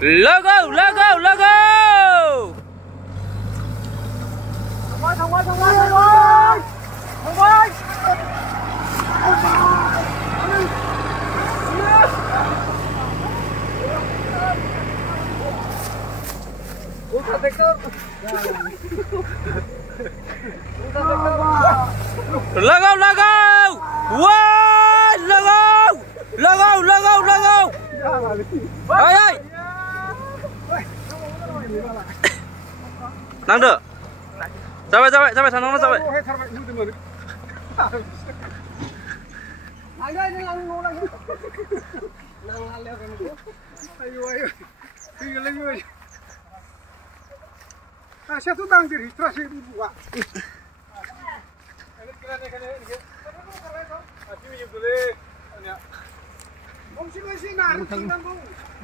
Logo, logo, logo. Thằng quay, thằng quay, thằng quay. Thằng quay. Logo, logo. Wow, logo. Logo, logo, logo. Ơi ơi. Nang được. Ra vậy thằng nó ra vậy. Anh đây đang ngủ đang leo cái này. Ayo. Đi lên người. Ah, saya tuh bang diri, terus ibu buat.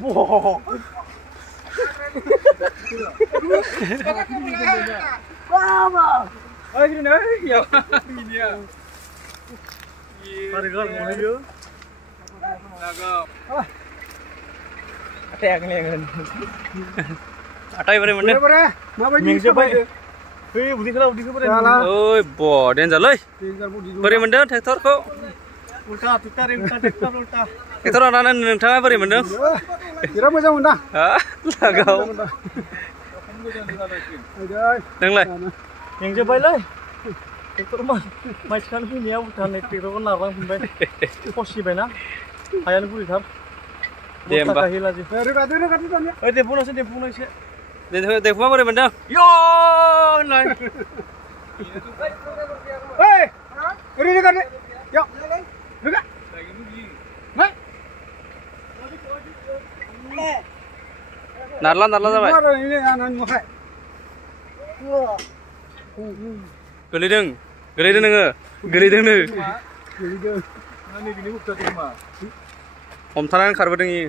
Wow. Wow. Ay, gini nih, ya. Ini ya. Mari gor mau yuk. Lagap. Ate yang ini. Atai bare mende. Ming se bai. Hei, budi kala bare. Oi, bo danger loi. Bare mende tractor ko. Ulta tractor ulta. Tractor ana nोंथाङा bare mende? Kira मोजां मोनदा? Ha? Lagau. Nोंलाय? Yang se bai lai. Tractor mah मानसिफ्रा फैनाया उल्टानै ट्रेक्टरखौ लाबोलांफिनबाय फसिबायना हायानो गुरैथार दे होमबा रोगादो दानिया ओइ देफुनासो एसे देफुमा बोरै मोनदों यो होनलाय ओइ ओरै रोगादो यो रोगा मा नारला जाबाय गोलैदों नोङो गोलैदोंनो हमथानानै खारबोदों इयो